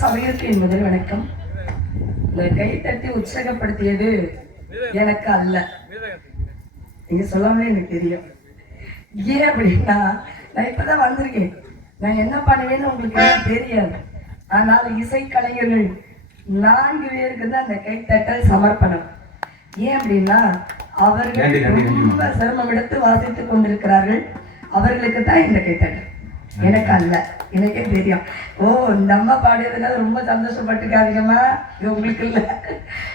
சமயத்தின் முதல் வணக்கம். இந்த கை தட்டி உற்சாகப்படுத்தியது எனக்கு அல்ல, நீங்க சொல்லாமலே எனக்கு தெரியும். ஏன் அப்படின்னா, நான் இப்பதான் வந்திருக்கேன். நான் என்ன பண்ணுவேன்னு உங்களுக்கு எல்லாம் தெரியாது. ஆனால் இசைக்கலைஞர்கள் 4 பேருக்கு தான் அந்த கைத்தட்டல் சமர்ப்பணம். ஏன் அப்படின்னா, அவர்கள் ரொம்ப சிரமம் எடுத்து வாசித்துக் கொண்டிருக்கிறார்கள். அவர்களுக்கு தான் இந்த கைத்தட்டல். எனக்கு அல்ல, எனக்கே தெரியும். ஓ, இந்த அம்மா பாடியதுனால ரொம்ப சந்தோஷப்பட்டுக்காதீங்கம்மா, இது உங்களுக்கு இல்லை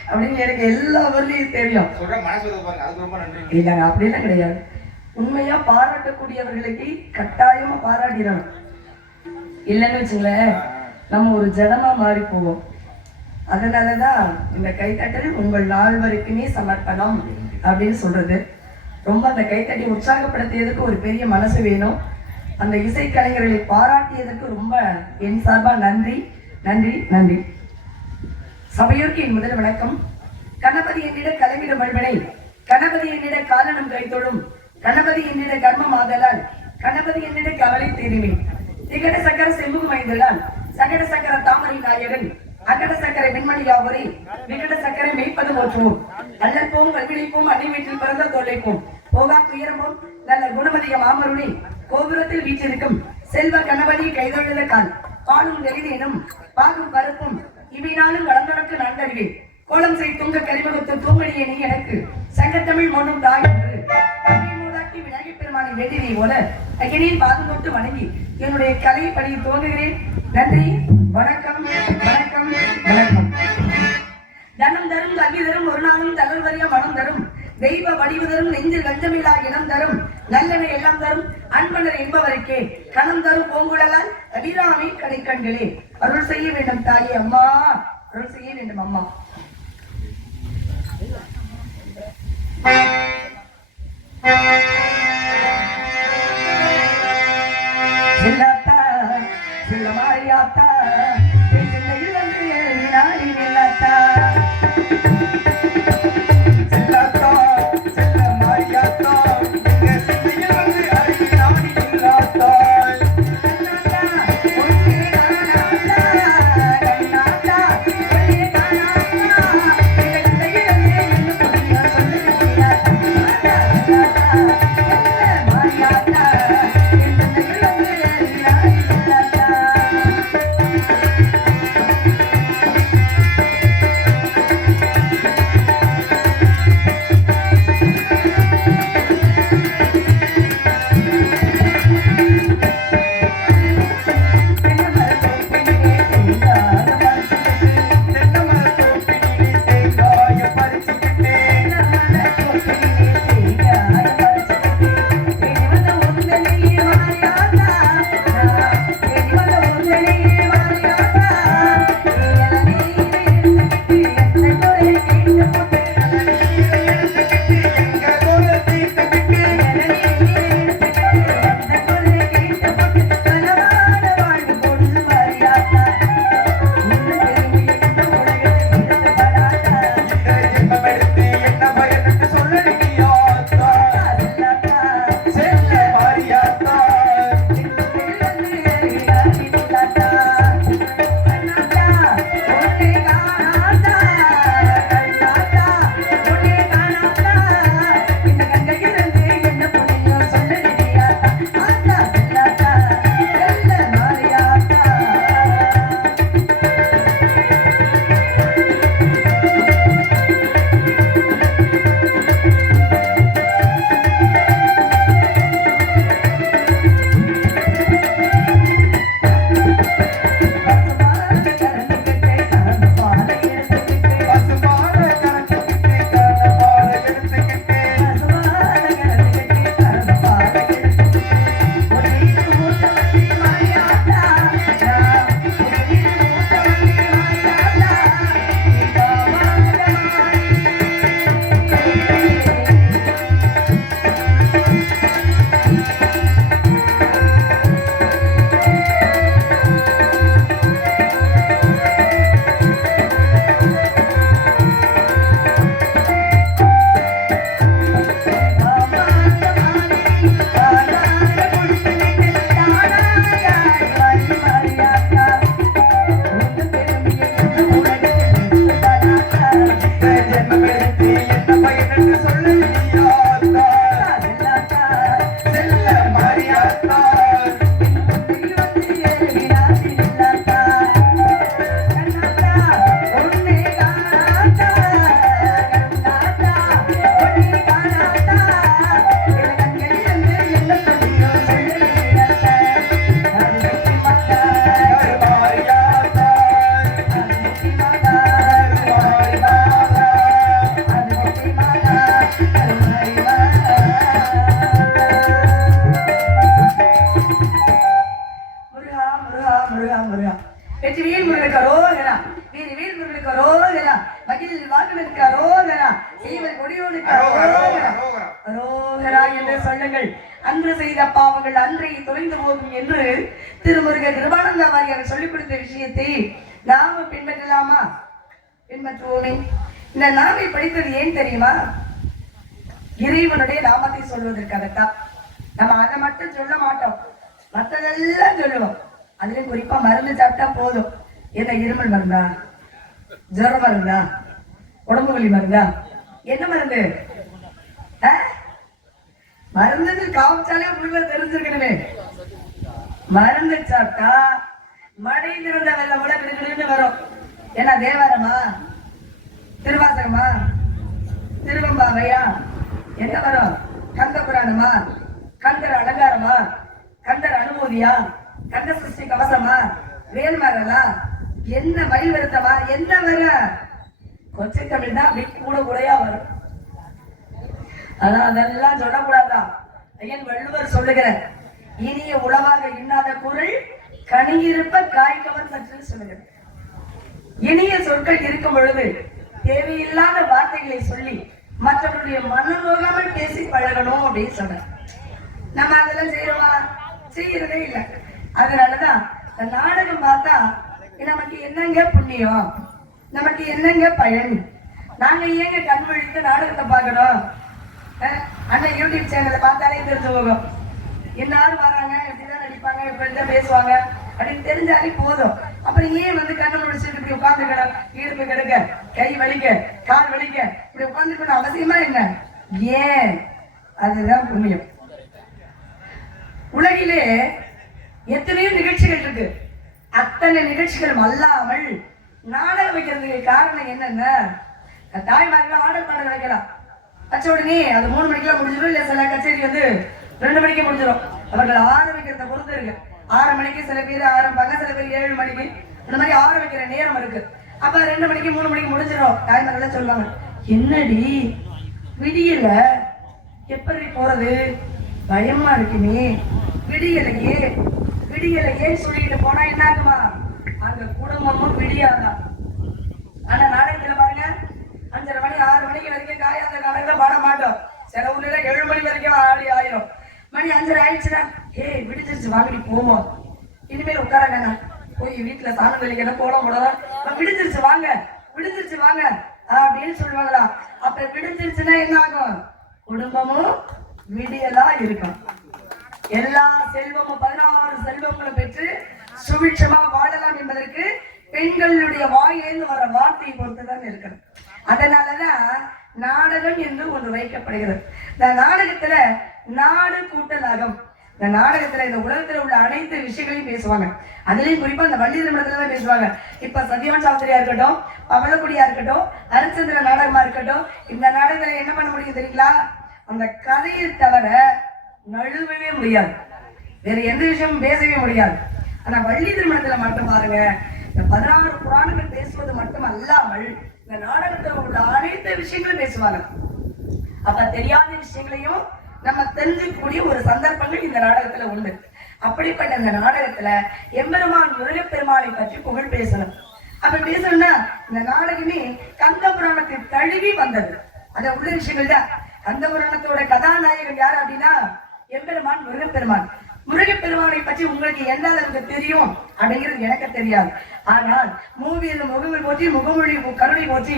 அப்படின்னு எனக்கு எல்லா வரலையும் தெரியும். இல்லைங்க, அப்படிலாம் கிடையாது. உண்மையா பாராட்டக்கூடியவர்களுக்கு கட்டாயமா பாராட்டிடணும். இல்லைன்னு வச்சுங்களேன், நம்ம ஒரு ஜனமா மாறி போவோம். அதனாலதான் இந்த கைத்தட்டல் உங்கள் நால்வருக்குமே சமர்ப்பணம் அப்படின்னு சொல்றது. ரொம்ப அந்த கைத்தட்டி உற்சாகப்படுத்தியதுக்கு ஒரு பெரிய மனசு வேணும். அந்த இசைக்கலைஞர்களை பாராட்டியதற்கு ரொம்ப என் சார்பா நன்றி நன்றி நன்றி. சபையோருக்கு என் முதல் வணக்கம். கணபதி என்னிட கலைவிட மழ்வனை, கணபதி என்னிட காரணம் கைத்தொழும், கணபதி என்னிட கர்மம் ஆதலால், கணபதி என்னிட கவலை தெரிவி, திகட சக்கர செம்பு மைந்தலால், சகட சக்கர தாமரை நாயகன், அகட சக்கரை வெண்மணியாவரை, விகட சக்கரை மெய்ப்பது போற்றுவோம், அல்லற்போம் கல்விழைப்போம், அணி வீட்டில் பிறந்த தொல்லைப்போம், போகா துயரமும் நல்ல குணமதிய மாமருணி, கோபுரத்தில் வீற்றிருக்கும் செல்வ கணபதி கைதொழுத கால், பாலும் நெறிதேனும் பாலும் பருப்பும் இவையினாலும் வளர்ந்தொடக்கு நான் தருவேன், கோலம் செய் துங்க கரிமுகத்து தூங்கடியே நீ எனக்கு, சங்கத்தமிழ் மொன்னும் தாய் என்று மூதாக்கி விநாயகப் பெருமானை வேண்டியதை போல அகினியில் பாதம் தொட்டு வணங்கி என்னுடைய கலையை பணியை துவங்குகிறேன். நன்றி, வணக்கம் வணக்கம் வணக்கம். தனம் தரும், கல்வி தரும், ஒரு நாளும் தளர் வரிய மனம் தரும், தெய்வ வடிவு தரும், நெஞ்சில் கஞ்சமில்லா இனம் தரும், நல்லென எல்லாம் தரும், அன்பனர் என்பவருக்கே கணம் தரும் பூங்குழலால் அபிராமி கடைக்கண்களே அருள் செய்ய வேண்டும் தாயே அம்மா, அருள் செய்ய வேண்டும் அம்மா. செல்லாத்தா செல்ல மாறியாத்தா செல்லையில் வந்து நாடி நில்லாத்தா, செல்லாத்தா செல்ல மாறியாத்தா செல்லையில் வந்து நாடி நில்லாத்தா, கண்ணாத்தா ஒன்றே காணாத்தா, கண்ணாத்தா ஒன்றே காணாத்தா, செல்லையில் வந்து என்ன புரியா சொல்லுகிறாத்தா, வெற்றிவேல் முருகனுக்கு அரோகரா, வீரவேல் முருகனுக்கு அரோகரா, மகிழ் வாகனனுக்கு அரோகரா, சீவல் கொடியோனுக்கு அரோகரா, அரோகரா என்று சொல்லுங்கள். அன்று செய்த பாவங்கள் அன்றை தொலைந்து போகும் என்று திருமுருக கிருபானந்த வாரியார் சொல்லிக் கொடுத்த விஷயத்தை நாம பின்பற்றலாமா? பின்பற்றுவோமே. இந்த நாமை படித்தது ஏன் தெரியுமா? இறைவனுடைய நாமத்தை சொல்வதற்காகத்தான். நம்ம அதை மட்டும் சொல்ல மாட்டோம், மற்றதெல்லாம் சொல்லுவோம். அதுலயும் குறிப்பா மருந்து சாப்பிட்டா போதும். என்ன இருமல் மருந்தா, ஜுரம் மருந்தா, உடம்பு வலி மருந்தா, என்ன மருந்து? மருந்து காமிச்சாலே உங்களுக்கு தெரிஞ்சிருக்கணுமே. மருந்து சாப்பிட்டா மழை திறந்த வெள்ளம் கூட விடுவிடுன்னு வரும். ஏன்னா தேவாரமா, திருவாசகமா, திருவம்பாவையா, என்ன வரும்? கந்த புராணமா, கந்தர் அலங்காரமா, கந்தர் அனுமதியா, கந்த சிருஷ்டி கவசமா, வேல்மரலா, என்ன மயில் வருத்தமா, என்ன வர? கொச்சை தமிழ் தான் அப்படி கூட கூடையா வரும். ஆனா அதெல்லாம் சொல்லக்கூடாதான். ஐயன் வள்ளுவர் சொல்லுகிற இனிய உளவாக இன்னாத பொருள் கனியிருப்ப காய்கவன் சற்று சொல்லுகிற இனிய சொற்கள் இருக்கும் பொழுது தேவையில்லாத வார்த்தைகளை சொல்லி மற்றவருடைய மனநோகாமல் பேசி பழகணும் அப்படின்னு சொன்ன. நம்ம அதெல்லாம் செய்யறோமா? செய்யறதே இல்லை. அதனாலதான் நாடகம் பார்த்தா நமக்கு என்னங்க புண்ணியம், நமக்கு என்னங்க பயன்? நாங்க ஏங்க கண் விழித்து நாடகத்தை பார்க்கணும்? அண்ணன் யூடியூப் சேனலை பார்த்தாலே தெரிஞ்சு போகும். எல்லாரும் வராங்க, இப்படிதான் நடிப்பாங்க, இப்படிதான் பேசுவாங்க அப்படின்னு தெரிஞ்சாலே போதும். அப்புறம் ஏன் வந்து கண்ணை முடிச்சுட்டு இப்படி உட்காந்துக்கணும்? இடுப்பு கிடக்க, கை வலிக்க, கால் வலிக்க, இப்படி உட்காந்துக்கணும் அவசியமா என்ன? ஏன்? அதுதான் புண்ணியம். உலகிலே எத்தனையோ நிகழ்ச்சிகள் இருக்கு. அத்தனை நிகழ்ச்சிகள் அல்லாமல் நாடகம் வைக்கிறதுக்கு காரணம் என்னன்னா, தாய்மார்கள் ஆடல் பாடல் வைக்கலாம் வச்ச உடனே அது 3 மணிக்கெல்லாம் முடிஞ்சிடும். இல்ல சில கச்சேரி வந்து 2 மணிக்கு முடிஞ்சிடும். அவர்கள் ஆரம்பிக்கிறத பொறுத்து இருக்கு. 6 மணிக்கு சில பேர் ஆரம்பிப்பாங்க, சில பேர் 7 மணிக்கு, இந்த மாதிரி ஆரம்பிக்கிற நேரம் இருக்கு. அப்ப 2 மணிக்கு 3 மணிக்கு முடிஞ்சிடும். தாய்மார்கள் சொல்லுவாங்க, என்னடி விடியல, எப்படி போறது, பயமா இருக்குமே, விடியலையே விடியலையே சொல்லிட்டு போனா என்ன ஆகுமா? அந்த குடும்பமும் விடியாதான். ஆனா நாடகத்துல பாருங்க, 5:30 மணி 6 மணிக்கு வரைக்கும் காயாத நாடகத்துல பாட மாட்டோம். சில ஊர்ல 7 மணி வரைக்கும் ஆடி ஆயிரும். மணி 5:30 ஆயிடுச்சுன்னா, ஏய் விடிச்சிருச்சு வாங்கடி போவோம், இனிமேல் உட்கார வேணாம், போய் வீட்டுல சாணம் வெளிக்கணும், கோலம் போடலாம், விடிஞ்சிருச்சு வாங்க, விடிஞ்சிருச்சு வாங்க அப்படின்னு சொல்லுவாங்களா? அப்ப விடிஞ்சிருச்சுன்னா என்ன ஆகும்? குடும்பமும் விடியலா இருக்கும். எல்லா செல்வமும் 16 செல்வங்களை பெற்று சுபிட்சமா வாழலாம் என்பதற்கு பெண்களுடைய வாயிலிருந்து வர வார்த்தையை பொறுத்துதான் இருக்கணும். அதனாலதான் நாடகம் என்று ஒன்று வைக்கப்படுகிறது. இந்த நாடகத்துல நாடு கூட்டல் அகம். இந்த நாடகத்துல இந்த உலகத்துல உள்ள அனைத்து விஷயங்களையும் பேசுவாங்க. அதுலயும் குறிப்பா இந்த வள்ளி திருமணத்துலதான் பேசுவாங்க. இப்ப சத்யவான் சாஸ்திரியா இருக்கட்டும், பவளக்குடியா இருக்கட்டும், ஹரிச்சந்திர நாடகமா இருக்கட்டும், இந்த நாடகத்துல என்ன பண்ண முடியும் தெரியுங்களா? அந்த கதையை தவிர நழுவவே முடியாது, வேற எந்த விஷயமும் பேசவே முடியாது. ஆனா வள்ளி திருமணத்துல மட்டும் பாருங்க, இந்த 16 புராணங்கள் பேசுவது மட்டும் அல்லாமல் இந்த நாடகத்துல உள்ள அனைத்து விஷயங்களும் பேசுவாங்க. அப்ப தெரியாத விஷயங்களையும் நம்ம தெரிஞ்சுக்கூடிய ஒரு சந்தர்ப்பங்கள் இந்த நாடகத்துல உண்டு. அப்படிப்பட்ட இந்த நாடகத்துல எம்பெருமான் முருகப்பெருமானை பற்றி புகழ் பேசணும். அப்ப பேசணும்னா இந்த நாடகமே கந்த புராணத்தை தழுவி வந்தது. அத உள்ள விஷயங்கள் தான். கந்த புராணத்தோட கதாநாயகன் யாரு அப்படின்னா எம்பெருமான் முருகப்பெருமான். முருகப்பெருமானை பற்றி உங்களுக்கு எந்த அளவுக்கு தெரியும் அப்படிங்கிறது எனக்கு தெரியாது. ஆனால் மூவியில் முகமில் போற்றி, முகமொழி கருணை போற்றி,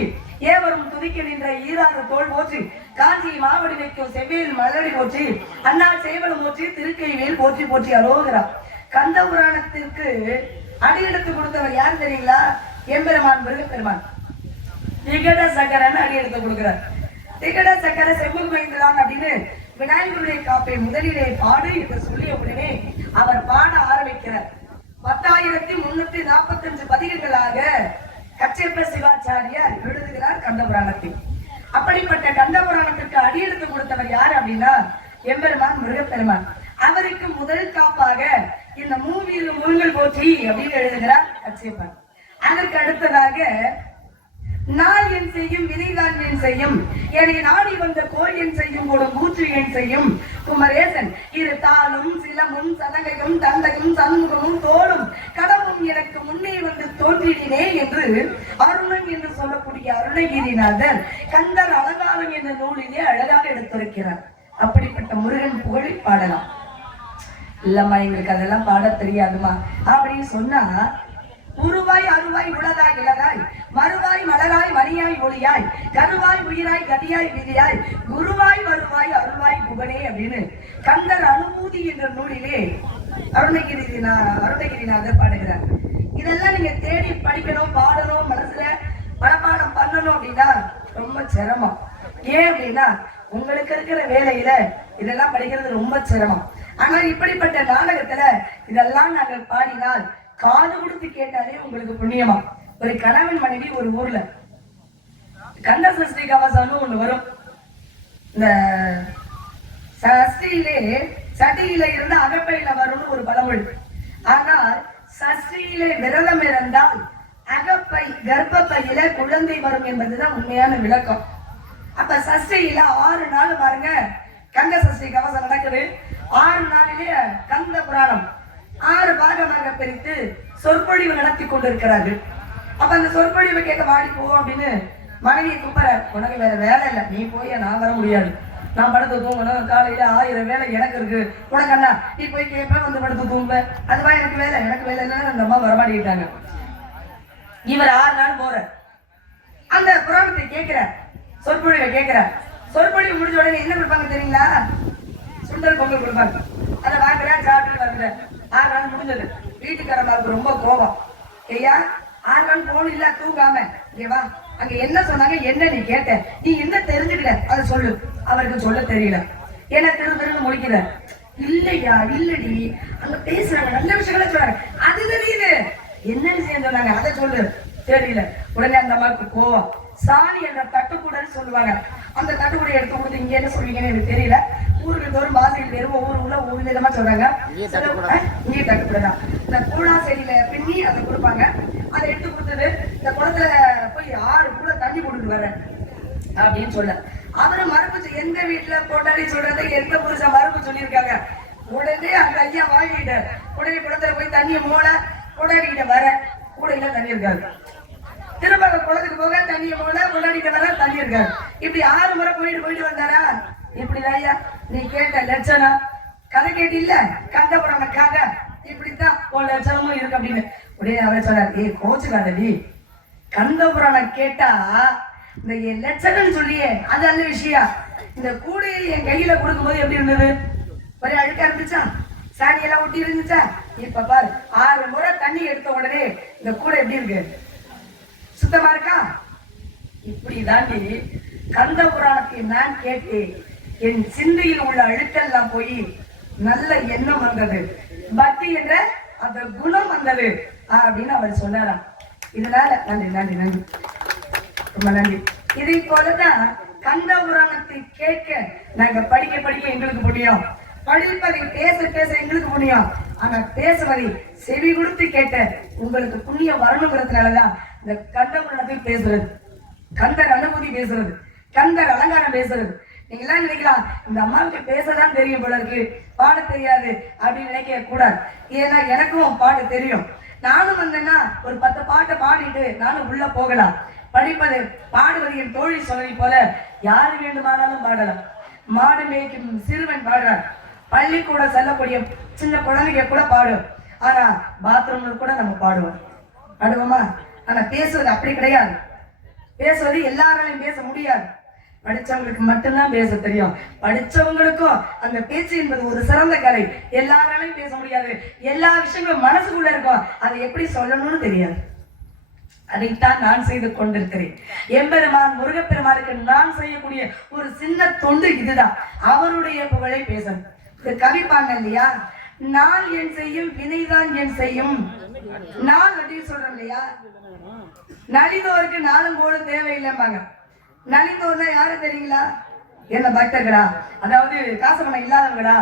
ஏவரும் துதிக்க நின்ற ஈராறு தோல் போற்றி, காஞ்சி மாவடி வைக்கும் செவ்வேல் மலடி போற்றி, அண்ணா சேவலம் போற்றி, திருக்கைவேல் போற்றி போற்றி அரோகரா. கந்த புராணத்திற்கு அடியெடுத்து கொடுத்தவர் யார் தெரியுங்களா? எம்பெருமான் முருகப்பெருமான். திகட சக்கரன்னு அடியெடுத்து கொடுக்கிறார். திகட சக்கர செவ்வகம் வைக்கலாம் அப்படின்னு விநாயகருடைய காப்பை முதலிலே பாடு என்று சொல்லிய உடனே அவர் பாட ஆரம்பிக்கிறார். 10,345 பதிகங்களாக கச்சேப்ப சிவாச்சாரியார் எழுதுகிறார் கந்த புராணத்தில். அப்படிப்பட்ட கந்த புராணத்திற்கு அடியெடுத்து கொடுத்தவர் யார் அப்படின்னா எம்பெருமான் முருகப்பெருமான். அவருக்கு முதல் காப்பாக இந்த மூவியில் முருங்கல் போற்றி அப்படின்னு எழுதுகிறார் கச்சேப்பன். அதற்கு அடுத்ததாக நாள் என் செய்யும், விதிதான் என் செய்யும், என்னை நாடி வந்த கோல் என் செய்யும், ஒரு மூச்சு என் செய்யும், குமரேசன் இரு தாளும் சிலமும் சலகையும் தந்தையும் சண்முகமும் தோளும் கடவும் எனக்கு முன்னே வந்து தோன்றினே என்று அருணன் என்று சொல்லக்கூடிய அருணகிரிநாதர் கந்தர் அலங்காரம் என்ற நூலிலே அழகாக எடுத்திருக்கிறார். அப்படிப்பட்ட முருகன் புகழை பாடலாம். இல்லம்மா எங்களுக்கு அதெல்லாம் பாட தெரியாதுமா அப்படின்னு சொன்னா, உருவாய் அருவாய் உளதாய் இளதாய் மறுவாய் மலராய் மணியாய் ஒளியாய் கருவாய் உயிராய் கதியாய் விதியாய் குருவாய் வருவாய் அருள்வாய் புகழே அப்படின்னு கந்தர் அனுபூதி என்ற நூலிலே அருணகிரிநாதர் பாடுகிறார். இதெல்லாம் நீங்க தேடி படிக்கணும், பாடணும், மனசுல மனப்பாடம் பண்ணணும் அப்படின்னா ரொம்ப சிரமம். ஏன் அப்படின்னா உங்களுக்கு இருக்கிற வேலையில இதெல்லாம் படிக்கிறது ரொம்ப சிரமம். ஆனா இப்படிப்பட்ட நாடகத்துல இதெல்லாம் நாங்கள் பாடினால் காது கொடுத்து கேட்டாலே உங்களுக்கு புண்ணியமா. ஒரு கணவன் மனைவி ஒரு ஊர்ல கந்த சஷ்டி கவசம்னு ஒண்ணு வரும். இந்த சஷ்டியில இருந்து அகப்பையில வரும்னு ஒரு பழமொழி. ஆனால் சஷ்டியிலே விரதம் இருந்தால் அகப்பை கர்ப்பப்பையில குழந்தை வரும் என்பதுதான் உண்மையான விளக்கம். அப்ப சஷ்டியில 6 நாள் பாருங்க, கந்த சஷ்டி கவசம் நடக்குது. 6 நாளிலே கந்த புராணம் 6 பாகமாக பிரித்து சொற்பொழிவு நடத்தி கொண்டிருக்கிறார்கள். அப்ப அந்த சொற்பொழிவை கேட்க வாடி போவோம் அப்படின்னு மனைவியை கூப்பிட, உனக்கு வேற வேலை இல்லை, நீ போய் நான் வர முடியாது, நான் படுத்து தூங்கணும், காலையில 1000 வேலை எனக்கு இருக்கு, உனக்கு அண்ணா நீ போய் கேட்ப வந்து படுத்து தூங்க, அதுவா எனக்கு வேலை இல்லைன்னு அந்த அம்மா வரமாட்டிக்கிட்டாங்க. இவர் 6 நாள் போற அந்த புராணத்தை கேட்கிற, சொற்பொழிவை கேட்கிற. சொற்பொழிவு முடிஞ்ச உடனே என்ன கொடுப்பாங்க தெரியுங்களா? சுண்டல் பொங்கல் கொடுப்பாங்க. அதை வாங்குற சாப்பிட்டு வருகிற. 6 நாள் முடிஞ்சது. வீட்டுக்காரமாருக்கு ரொம்ப கோபம். ஐயா 6 நாள் போன் இல்ல, தூங்காம ஓகேவா, அங்க என்ன சொன்னாங்க, என்ன நீ கேட்ட, நீ என்ன தெரிஞ்சுக்கிட்ட அதை சொல்லு. அவருக்கு சொல்ல தெரியல. என்ன திருன்னு முடிக்கிற. இல்லையா இல்லடி, அங்க பேசுறாங்க, நல்ல விஷயங்கள சொல்றாங்க, அது தெரியுது, என்ன விஷயம் சொன்னாங்க அதை சொல்லு. தெரியல. உடனே அந்த அம்மாவுக்கு கோவம். சாணி என்ற தட்டுக்கூடன்னு சொல்லுவாங்க. அந்த தட்டுக்கூடை எடுத்து கொடுத்து இங்க என்ன சொல்றீங்கன்னு எனக்கு தெரியல. ஊருக்கு தோறும் வாசல் வேறு ஒவ்வொரு ஊர் விதமா சொல்றாங்க. இங்கே தட்டுக்கூடதான். இந்த கூடா செடியில பின்னி அதை கொடுப்பாங்க. அதை எடுத்து கொடுத்தது இந்த குளத்துல போய் 6 கூட தண்ணி போட்டுட்டு வர அப்படின்னு சொல்ல, அவரு மறுப்பு எந்த வீட்டுல போட்டாடி சொல்றது, எந்த புருஷன் மறுப்பு சொல்லியிருக்காங்க. உடனே அந்த ஐயா வாங்கிட்டு உடனே குளத்துல போய் தண்ணியை மூட கொண்டாடிக்கிட்ட வர, கூடையில தண்ணி இருக்காது. திரும்ப குளத்துக்கு போக தண்ணியை மூட கொண்டாடிட்டு வர, தண்ணி இருக்காது. இப்படி 6 முறை போயிட்டு வந்தாரா? இப்படிதான் ஐயா நீ கேட்ட லட்சணம், கதை கேட்டு இல்ல கந்த புராணக்காக இப்படித்தான் ஒரு லட்சணமும் இருக்கு அப்படின்னு. உடனே அவர் சொன்னார், ஏ கோச்சுக்காதடி, கந்த புராணம் கேட்டா இந்த லட்சணம்னு சொல்லியே அது நல்ல விஷயம். இந்த கூடையை என் கையில கொடுக்கும்போது எப்படி இருந்தது? ஒரே அழுக்கா இருந்துச்சா? சாணியெல்லாம் ஒட்டி இருந்துச்சா? இப்ப பாரு 6 முறை தண்ணி எடுத்த உடனே இந்த கூடை எப்படி இருக்கு? சுத்தமா இருக்கா? இப்படி தாண்டி கந்த புராணத்தை நான் கேட்டேன். என் சிந்தையில் உள்ள அழுக்கெல்லாம் போய் நல்ல எண்ணம் வந்தது, பக்தி என்ற அந்த குணம் வந்தது அப்படின்னு அவர் சொன்னாராம். இதனால நன்றி நன்றி நன்றி ரொம்ப நன்றி. இதை போலதான் கந்த புராணத்தை கேட்க நாங்க படிக்க எங்களுக்கு புண்ணியம், படிப்பதை பேச எங்களுக்கு புண்ணியம். ஆனா பேசுவதை செவி கொடுத்து கேட்ட உங்களுக்கு புண்ணியம் வரணுங்கிறதுனாலதான் இந்த கந்த புராணத்தை பேசுறது, கந்தர் அனுபூதி பேசுறது, கந்தர் அலங்காரம் பேசுறது. நீங்க எல்லாம் நினைக்கலாம் இந்த அம்மாவுக்கு பேசதான் தெரியும் போல இருக்கு, பாட தெரியாது அப்படின்னு நினைக்க கூடாது. ஏன்னா எனக்கும் பாட தெரியும். நானும் வந்தேன்னா ஒரு 10 பாட்டை பாடிட்டு நானும் உள்ள போகலாம். படிப்பது பாடுவது என் தோழி சொன்னதை போல யாரு வேண்டுமானாலும் பாடலாம். மாடு மேய்க்கும் சிறுவன் பாடுறார், பள்ளிக்கூட செல்லக்கூடிய சின்ன குழந்தைங்க கூட பாடும். ஆனா பாத்ரூம்ல கூட நம்ம பாடுவோமா? ஆனா பேசுவது அப்படி கிடையாது. பேசுவது எல்லாராலையும் பேச முடியாது. படிச்சவங்களுக்கு மட்டும்தான் பேச தெரியும். படிச்சவங்களுக்கும் அந்த பேச்சு என்பது ஒரு சிறந்த கலை. எல்லாராலையும் பேச முடியாது. எல்லா விஷயங்களும் மனசுக்குள்ள இருக்கும், அதை எப்படி சொல்லணும்னு தெரியாது. அதைத்தான் நான் செய்து கொண்டிருக்கிறேன். எம்பெருமான் முருகப்பெருமானுக்கு நான் செய்யக்கூடிய ஒரு சின்ன தொண்டு இதுதான். அவருடைய புகழை பேசணும். இது கவிப்பாங்க இல்லையா, நான் என் செய்யும் வினைதான் என் செய்யும். நான் அப்படின்னு சொல்றேன் இல்லையா, நலிந்தோருக்கு நாளும் போலும் தேவையில்லைம்பாங்க. நலிந்தோர்னா யாரு தெரியுங்களா? என்ன பக்தர்களா? அதாவது காசு பணம் இல்லாதவங்களா?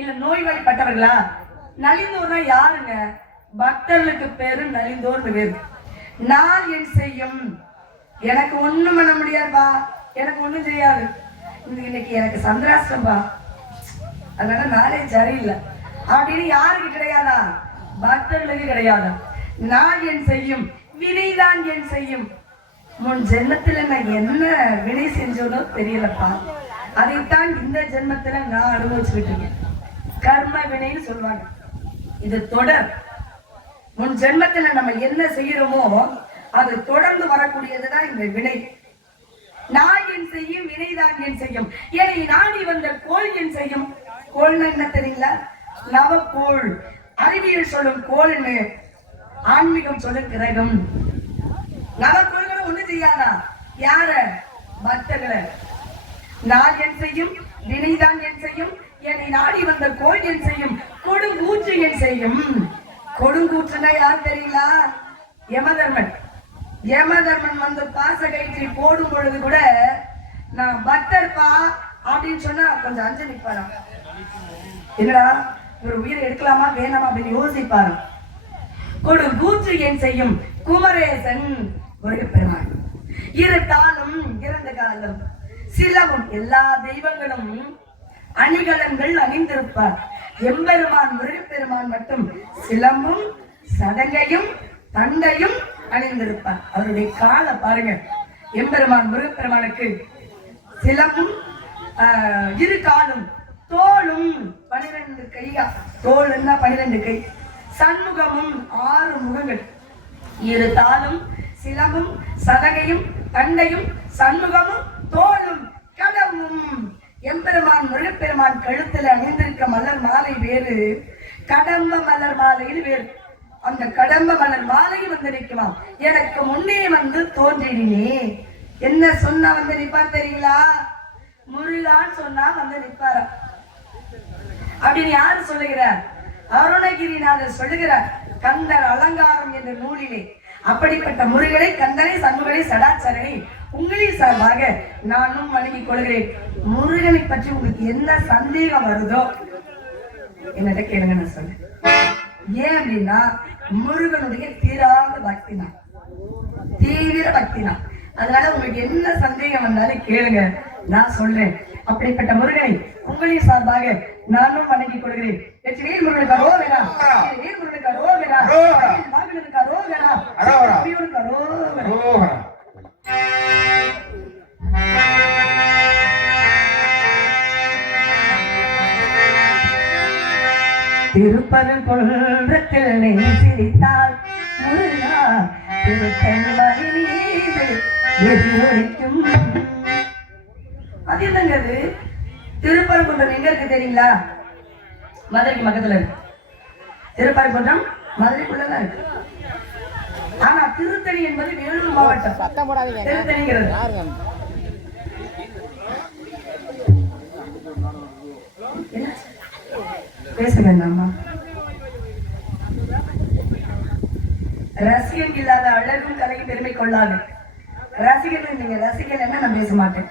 இல்ல நோய்வாய்ப்பட்டவர்களா? நலிந்தோர்னா யாருங்க? பக்தர்களுக்கு பேரு நலிந்தோர்னு பேரு. நான் என் செய்யும், எனக்கு ஒண்ணும் பண்ண முடியாதுப்பா, எனக்கு ஒண்ணும் செய்யாது. இன்னைக்கு எனக்கு சந்திராஷ்டம்பா, அதனால நானே சரியில்லை அப்படின்னு யாருக்கு கிடையாதா? பக்தர்களுக்கு கிடையாதா? நான் என் செய்யும் வினைதான் என் செய்யும். முன் ஜென்மத்துல நான் என்ன வினை செஞ்சோனோ தெரியலப்பா, அதைத்தான் இந்த ஜென்மத்துல நான் அனுபவிச்சுக்கிட்டு இருக்கேன். கர்ம வினைன்னு சொல்லுவாங்க. இது தொடர். முன் ஜென்மத்துல நம்ம என்ன செய்யறோமோ அது தொடர்ந்து வரக்கூடியதுதான் இந்த வினை. நான் என் செய்யும் வினைதான் என் செய்யும். என்னை நாடி வந்த கோள் என் செய்யும். கோள்னா என்ன தெரியல? நவக்கோள். அறிவியல் சொல்லும் கோள்னு, ஆன்மீகம் சொல்லும் கிரகம். நவக்கோள்களை ஒண்ணு செய்யாதா? யார? பக்தர்களை. நான் என் செய்யும் வினைதான் என் செய்யும். என்னை நாடி வந்த கோள் என் செய்யும். கொடுங்கூற்று என் செய்யும். கொடுங்கூற்றுனா யார் தெரியல? யமதர்மன். யமதர்மன் வந்து பாச கயிற்றை போடும் பொழுது கூட நான் பக்தர்பா அப்படின்னு சொன்னா கொஞ்சம் அஞ்சு நிற்பாரா. என்னடா ஒரு உயிரை எடுக்கலாமா வேணாமா அப்படின்னு யோசிப்பாரு. கொடுங்கூற்று என் செய்யும் குமரேசன் முருகப்பெருமான். இருத்தாலும் இறந்த காலம் சிலவும் எல்லா தெய்வங்களும் அணிகலன்கள் அணிந்திருப்பார். எம்பெருமான் முருகப்பெருமான் மட்டும் சிலம்பும் சதங்கையும் தண்டையும் அணிந்திருப்பார். அவருடைய காலை பாருங்க. எம்பெருமான் முருகப்பெருமானுக்கு சிலம்பும் இரு காலும் தோளும் 12 கையா. தோல்னா 12 கை. சண்முகமும் 6 முகங்கள். இரு தாளும் சிலம்பும் சதகையும் தண்டையும் சண்முகமும் தோளும் கடமும். எம்பெருமான் முருகப்பெருமான் கழுத்துல அணிந்திருக்க மலர் மாலை வேறு, கடம்ப மலர் மாலையில் வேறு. அந்த கடம்ப மலர் மாலையில் வந்து நிற்குமா. எனக்கு முன்னே வந்து தோன்றினே. என்ன சொன்னா வந்து நிப்பார் தெரியுங்களா? முருகான்னு சொன்னா வந்து நிற்பாரா அப்படின்னு யாரு சொல்லுகிறார்? அருணகிரிநாதர் சொல்லுகிறார் கந்தர் அலங்காரம் என்ற நூலிலே. அப்படிப்பட்ட முருகனை, கந்தனை, சண்முகனை, சடாச்சரனை உங்களின் சார்பாக நானும் வணங்கிக் கொள்கிறேன். முருகனை பற்றி உங்களுக்கு என்ன சந்தேகம் வருதோ என்னட்ட கேளுங்க, நான் சொல்றேன். ஏன் அப்படின்னா முருகனுடைய தீராத பக்தினா, தீவிர பக்தினா. அதனால உங்களுக்கு என்ன சந்தேகம் வந்தாலும் கேளுங்க, நான் சொல்றேன். அப்படிப்பட்ட முருகனை உங்களின் சார்பாக நானும் வணங்கிக் கொள்கிறேன். வெற்றிவேல் முருகனுக்கு அரோகரா, வெற்றிவேல் முருகனுக்கு அரோகரா, பாகனுக்கு அரோகரா, அரோகரா, அரோகரா. திருப்பரங்குன்றத்தில் நீ சிரித்தால் முருகா திருத்தென்மணி மீது எதிரொலிக்கும். அது என்னங்கிறது? திருப்பரங்குன்றம் எங்க இருக்கு தெரியுங்களா? மதுரைக்கு பக்கத்துல இருக்கு. திருப்பரங்குன்றம் மதுரைக்குள்ளதான் இருக்கு. ஆனா திருத்தணி என்பது வேலூர் மாவட்டம். திருத்தணிங்கிறது பேச வேண்டாமா? ரசிகன் இல்லாத அழகும் கலையும் பெருமை கொள்ளாது. ரசிகன் நீங்க ரசிகன் என்ன நான் பேச மாட்டேன்.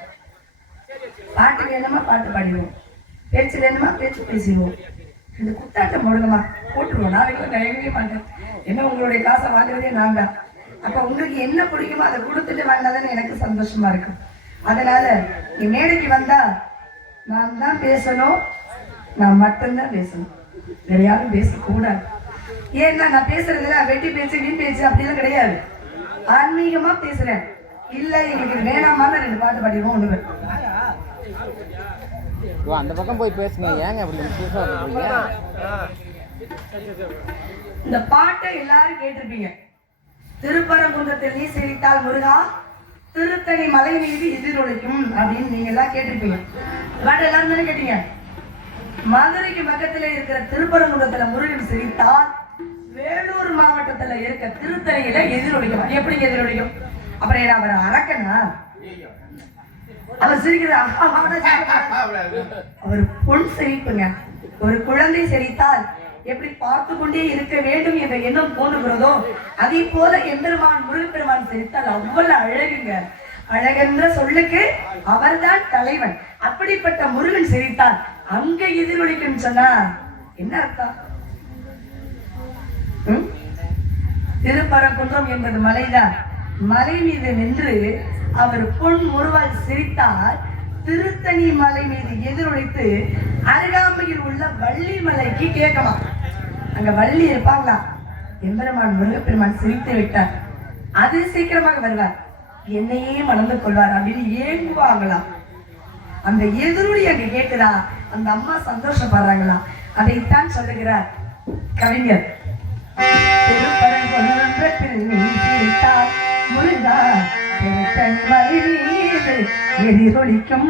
பாட்டு வேணுமா பாட்டு பாடிடுவோம், பேச்சு வேணுமா பேச்சு பேசிடுவோம். இந்த குத்தாட்டம் போடுங்கம்மா போட்டுருவோம். நாளைக்கு தயங்கவே மாட்டேன். என்ன உங்களுடைய காசை வாங்குறதே நான் தான். அப்ப உங்களுக்கு என்ன பிடிக்குமோ அதை கொடுத்துட்டு வாங்கினாதானே எனக்கு சந்தோஷமா இருக்கும். அதனால நீ மேடைக்கு வந்தா நான் தான் பேசணும், நான் மட்டும்தான் பேசணும், வேற யாரும் பேசக்கூடாது. ஏன்னா நான் பேசுறதுல வெட்டி பேச்சு வீண் பேச்சு அப்படிலாம் கிடையாது. ஆன்மீகமா பேசுறேன். இல்ல எங்களுக்கு வேணாமான்னு 2 பாட்டு பாடிடுவோம். ஒண்ணு அந்த பக்கம் போய் பேசுங்க. ஏங்க அப்படி இந்த பாட்டை எல்லாரும் கேட்டிருப்பீங்க. திருப்பரங்குன்றத்தில் நீ சிரித்தால் முருகா திருத்தணி மலை மீது எதிரொலிக்கும் அப்படின்னு நீங்க எல்லாம் கேட்டிருப்பீங்க. பாட்டு எல்லாரும் தானே கேட்டீங்க. மதுரைக்கு பக்கத்துல இருக்கிற திருப்பரங்குன்றத்துல முருகன் சிரித்தால் வேலூர் மாவட்டத்துல இருக்க திருத்தணியில எதிரொலிக்கும். எப்படி எதிரொலிக்கும்? அப்புறம் என்ன அவர் அரக்கனா? அவர் சிரிக்கிறது அவர் பொன் சிரிப்புங்க. ஒரு குழந்தை சிரித்தால் எப்படி பார்த்து கொண்டே இருக்க வேண்டும் என்ற எண்ணம் தோன்றுகிறதோ அதே போல எம்பெருமான் முருகப்பெருமான் சிரித்தால் அவ்வளவு அழகுங்க. அழகென்ற சொல்லுக்கு அவர்தான் தலைவன். அப்படிப்பட்ட முருகன் சிரித்தால் அங்க எதிரொலிக்கும் சொன்னா என்ன அர்த்தம்? திருப்பரங்குன்றம் என்பது மலைதான். மலை மீது நின்று அவர் பொன் முருவால் சிரித்தால் திருத்தணி மலை மீது எதிரொலித்து அருகாமையில் உள்ள வள்ளி மலைக்கு கேட்கலாம். அங்க வள்ளி இருப்பாங்களா? எம்பெருமான் முருகப்பெருமான் சிரித்து விட்டார், அது சீக்கிரமாக வருவார், என்னையே மணந்து கொள்வார் அப்படின்னு ஏங்குவாங்களாம். அந்த எதிரொலி அங்க கேட்குதா, அந்த அம்மா சந்தோஷப்படுறாங்களா, அதைத்தான் சொல்லுகிறார் கவிஞர். முருகா திருத்தணி மலை மீது எதிரொலிக்கும்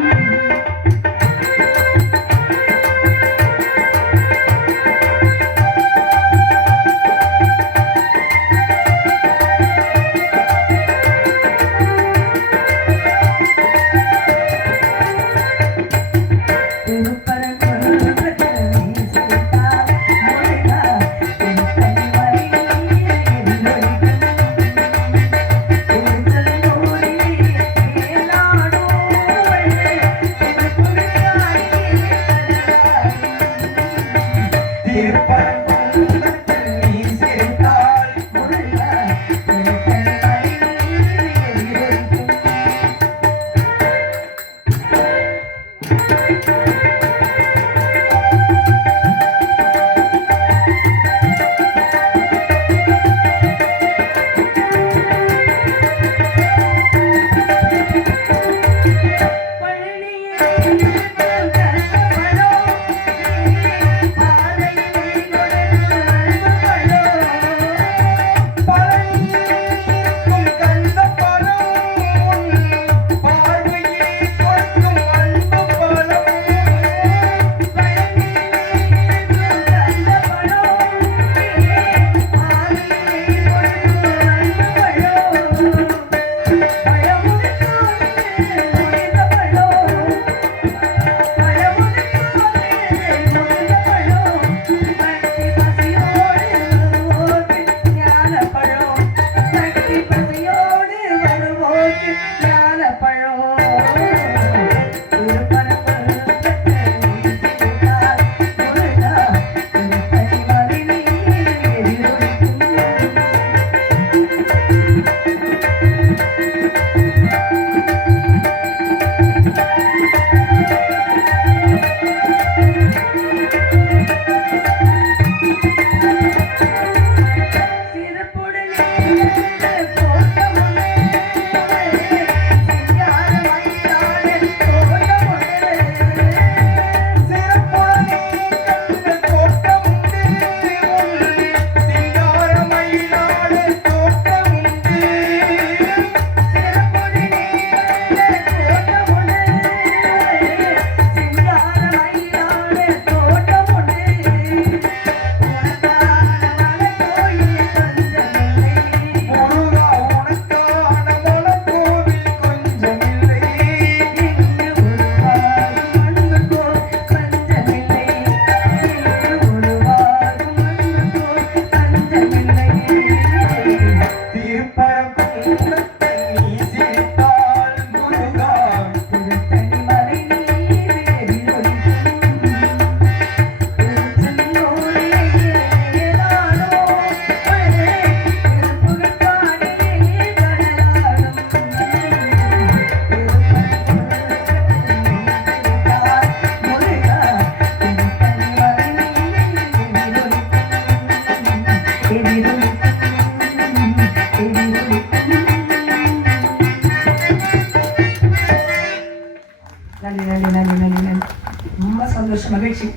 மகிழ்ச்சி.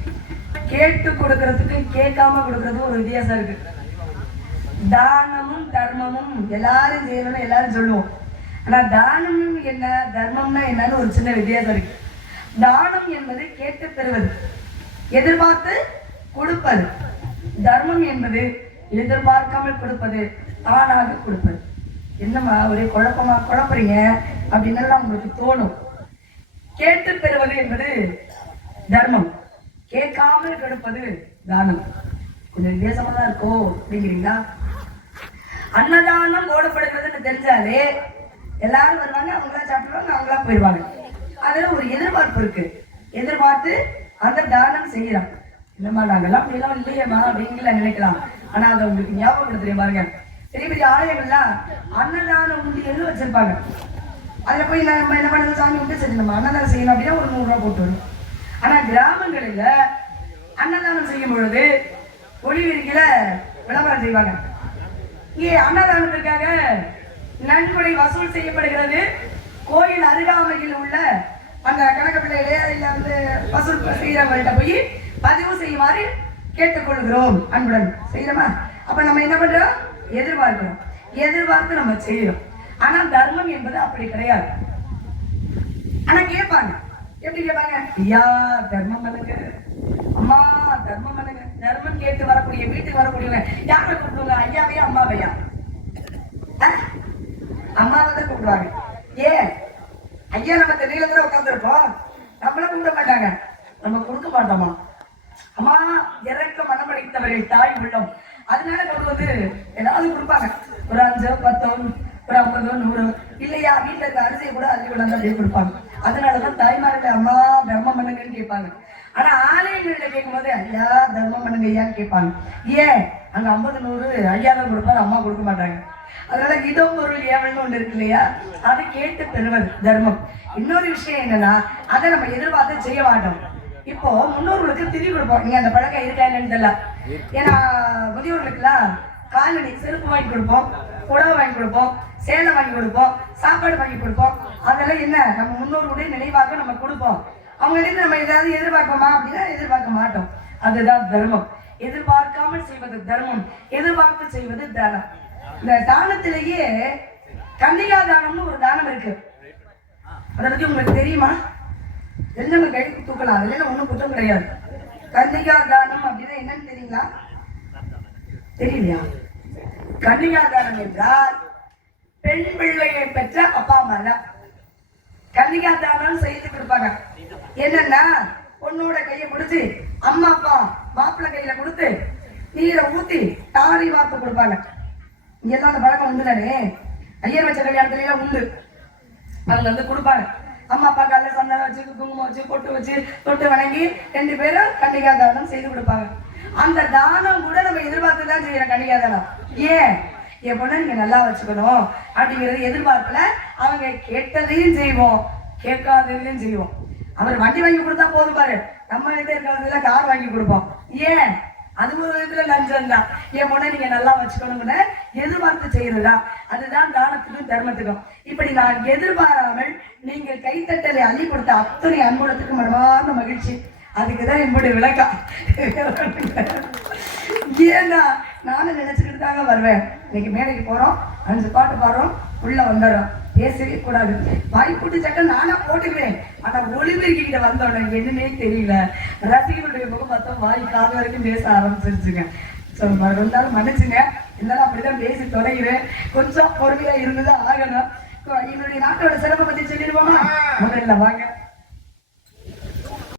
கேட்டு கொடுக்கறதுக்கு கேட்காம கொடுக்கறதுக்கும் ஒரு வித்தியாசம் இருக்கு. தானமும் தர்மமும் எல்லாரும் செய்யணும்னு எல்லாரும் சொல்லுவோம். ஆனா தானம் என்ன, தர்மம்னா என்னன்னு ஒரு சின்ன வித்தியாசம் இருக்கு. தானம் என்பது கேட்டு பெறுவது, எதிர்பார்த்து கொடுப்பது. தர்மம் என்பது எதிர்பார்க்காமல் கொடுப்பது, தானாக கொடுப்பது. என்னம்மா ஒரே குழப்பறீங்க அப்படின்னு உங்களுக்கு தோணும். கேட்டு பெறுவது என்பது தர்மம், கேட்காமல் கொடுப்பது தானம். கொஞ்சம் வித்தியாசமா தான் இருக்கும் அப்படிங்கிறீங்களா? அன்னதானம் போடப்படுகிறதுன்னு தெரிஞ்சாலே எல்லாரும் வருவாங்க, அவங்களா சாப்பிடுவாங்க, அவங்களா போயிடுவாங்க. அதுல ஒரு எதிர்பார்ப்பு இருக்கு, எதிர்பார்த்து அந்த தானம் செய்யலாம். என்னம்மா நாங்கெல்லாம் அப்படிலாம் இல்லையம்மா அப்படிங்களா நினைக்கலாம். ஆனா அதை உங்களுக்கு ஞாபகப்படுத்துறேன் பாருங்க. பெரிய பெரிய ஆலயங்கள்லாம் அன்னதானம் உண்டியல் வச்சிருப்பாங்க. அதுல போய் நம்ம என்ன பண்ணது சாமி விட்டு சரி நம்ம அன்னதானம் செய்யணும் அப்படின்னா ஒரு 100 ரூபாய் போட்டு வரும். ஆனா கிராமங்களில் அன்னதானம் செய்யும் பொழுது ஒளிவிரிக்கையில விளம்பரம் செய்வாங்க. இங்கே அன்னதானத்திற்காக நன்கொடை வசூல் செய்யப்படுகிறது. கோயில் அருகாமையில் உள்ள அந்த கணக்கு பிள்ளைகளே இல்ல வந்து வசூல் செய்யறவங்கள்ட்ட போய் பதிவு செய்யுமாறு கேட்டுக்கொள்கிறோம். அன்புடன் செய்யறோமா? அப்ப நம்ம என்ன பண்றோம்? எதிர்பார்த்து நம்ம செய்யறோம். ஆனா தர்மம் என்பது அப்படி கிடையாது. ஆனா கேட்பாங்க, எப்படி கேட்பாங்க? ஐயா தர்மம் பண்ணுங்க, அம்மா தர்மம் பண்ணுங்க. தர்மம் கேட்டு வரக்கூடிய வீட்டுக்கு வரக்கூடியவங்க யாரை கூப்பிடுவாங்க? ஐயாவையா அம்மாவையா? அம்மாவை தான் கூப்பிடுவாங்க. ஏன் ஐயா நம்ம தெரியல உட்காந்துருப்போம், நம்மள கூப்பிட மாட்டாங்க, நம்ம கொடுக்க மாட்டோமா? அம்மா இறக்க மனமடைத்தவர்கள் தாய் உள்ளம். அதனால கொண்டு வந்து ஏதாவது கொடுப்பாங்க. ஒரு 5 10 ஒரு 50 100 இல்லையா வீட்டுல இருக்க அரிசியை கூட அள்ளி கொண்டாந்து அப்படியே கொடுப்பாங்க. அதனாலதான் தாய்மார்கள் அம்மா தர்மம் பண்ணுங்கன்னு கேட்பாங்க. ஆனா ஆலயங்கள்ல கேட்கும் போது ஐயா தர்மம் பண்ணுங்க ஐயான்னு கேட்பாங்க. ஏன் அங்க 50 100 ஐயா தான் கொடுப்பாரு, அம்மா கொடுக்க மாட்டாங்க. அதனால இடம் பொருள் ஏவல்னு ஒண்ணு இருக்கு இல்லையா, அதை கேட்டு பெறுவது தர்மம். இன்னொரு விஷயம் என்னன்னா, அதை நம்ம எதிர்பார்த்து செய்ய மாட்டோம். இப்போ முன்னோர்களுக்கு திதி கொடுப்போம். நீங்க அந்த பழக்கம் இருக்கா என்னன்னு தெரியல. ஏன்னா முதியோர்களுக்குலாம் காலணி செருப்பு வாங்கி கொடுப்போம், புடவை வாங்கி கொடுப்போம், சேலை வாங்கி கொடுப்போம், சாப்பாடு வாங்கி கொடுப்போம். அதெல்லாம் என்ன நம்ம முன்னோர்களுடைய நினைவாக நம்ம கொடுப்போம். அவங்க நம்ம ஏதாவது எதிர்பார்ப்போமா அப்படின்னா எதிர்பார்க்க மாட்டோம். அதுதான் தர்மம். எதிர்பார்க்காமல் செய்வது தர்மம், எதிர்பார்த்து செய்வது தானம். இந்த தானத்திலேயே கன்னிகா தானம்னு ஒரு தானம் இருக்கு. அதை பத்தி உங்களுக்கு தெரியுமா? தெரிஞ்சவங்க கை தூக்கலாம், அதுல ஒண்ணும் குற்றம் கிடையாது. கன்னிகா தானம் அப்படின்னா என்னன்னு தெரியுங்களா? தெரியலையா? கன்னிகா தானம் என்றால் பெண் பிள்ளையை பெற்ற அப்பா அம்மா தான் கன்னிகா தானம் செய்து கொடுப்பாங்க. என்னன்னா பொண்ணோட கையை பிடிச்சி அம்மா அப்பா மாப்பிள்ளை கையில கொடுத்து நீரை ஊத்தி தாரி வார்த்தை கொடுப்பாங்க. இங்கெல்லாம் அந்த பழக்கம் உண்டு தானே, ஐயர் வச்ச கல்யாணத்துல எல்லாம் உண்டு. அதுல வந்து கொடுப்பாங்க. அம்மா அப்பா காலைல சந்தனம் வச்சு குங்குமம் வச்சு பொட்டு வச்சு தொட்டு வணங்கி 2 பேரும் கன்னிகா தானம் செய்து கொடுப்பாங்க. அந்த தானம் கூட நம்ம எதிர்பார்த்து தான் செய்யறோம். கன்னிகா தானம் ஏன் என் பொண்ணை நீங்க நல்லா வச்சுக்கணும் அப்படிங்கிறது எதிர்பார்ப்புல அவங்க கேட்டதையும் செய்வோம், கேட்காததையும் செய்வோம். அவர் வண்டி வாங்கி கொடுத்தா போதும் பாரு, நம்ம கிட்ட இருக்கிறதுல கார் வாங்கி கொடுப்போம். ஏன் அது ஒரு விதத்துல லஞ்சம் தான். என் பொண்ணை நீங்க நல்லா வச்சுக்கணும்னு எதிர்பார்த்து செய்யறதா, அதுதான் தானத்துக்கும் தர்மத்துக்கும். இப்படி நான் எதிர்பாராமல் நீங்கள் கைத்தட்டலை அள்ளி கொடுத்த அத்தனை அன்புடத்துக்கு மனமார்ந்த மகிழ்ச்சி. அதுக்குதான் என்னுடைய விளக்கம். ஏன்னா நானும் நினைச்சுக்கிட்டு தாங்க வருவேன். இன்னைக்கு மேடைக்கு போறோம், 5 பாட்டு பாடுறோம், உள்ள வந்துடுறோம், பேசவே கூடாது. வாய்ப்புட்டு சட்டம் நானா போட்டுக்கிறேன். ஆனா ஒளிபெருக்கிட்ட வந்தோட என்னன்னே தெரியல. ரசிகர்களுடைய முகம் பார்த்தோம், வாய் காது வரைக்கும் பேச ஆரம்பிச்சிருச்சுங்க. இருந்தாலும் மன்னிச்சுங்க, இருந்தாலும் அப்படிதான் பேசி தொடங்கிறேன். கொஞ்சம் பொறுமையா இருந்துதான் ஆகணும். என்னுடைய நாட்டோட சிறப்பை பத்தி சொல்லிடுவோமா? முதல்ல வாங்க.